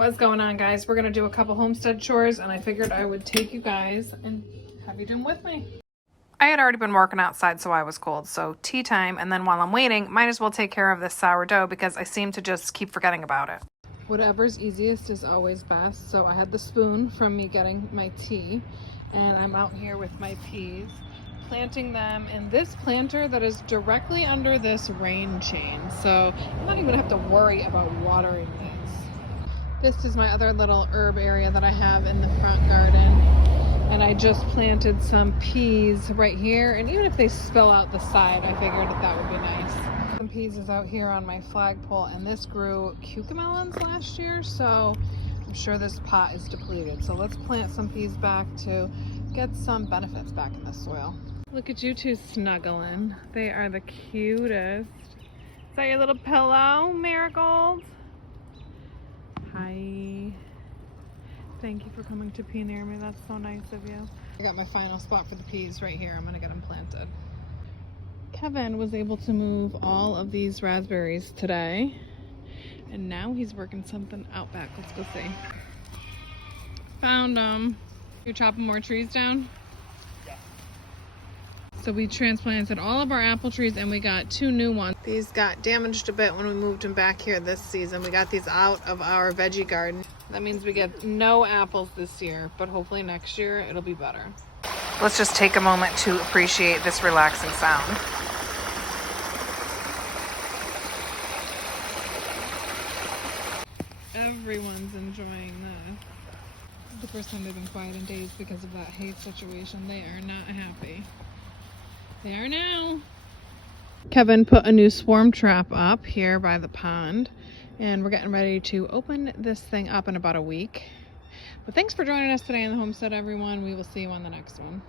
What's going on, guys? We're gonna do a couple homestead chores, and I figured I would take you guys and have you do them with me. I had already been working outside, so I was cold. So tea time, and then while I'm waiting, might as well take care of this sourdough because I seem to just keep forgetting about it. Whatever's easiest is always best. So I had the spoon from me getting my tea, and I'm out here with my peas, planting them in this planter that is directly under this rain chain. So I'm not even gonna have to worry about watering these. This is my other little herb area that I have in the front garden. And I just planted some peas right here. And even if they spill out the side, I figured that would be nice. Some peas is out here on my flagpole, and this grew cucamelons last year. So I'm sure this pot is depleted. So let's plant some peas back to get some benefits back in the soil. Look at you two snuggling. They are the cutest. Is that your little pillow, Marigold? Hi. Thank you for coming to pea near me. That's so nice of you. I got my final spot for the peas right here. I'm gonna get them planted. Kevin was able to move all of these raspberries today, and now he's working something out back. Let's go see. Found them. You're chopping more trees down? Yeah. So we transplanted all of our apple trees, and we got 2 new ones. These got damaged a bit when we moved them back here this season. We got these out of our veggie garden. That means we get no apples this year, but hopefully next year it'll be better. Let's just take a moment to appreciate this relaxing sound. Everyone's enjoying this. This is the first time they've been quiet in days because of that hay situation. They are not happy. They are now. Kevin put a new swarm trap up here by the pond, and we're getting ready to open this thing up in about a week. But thanks for joining us today on the homestead, everyone. We will see you on the next one.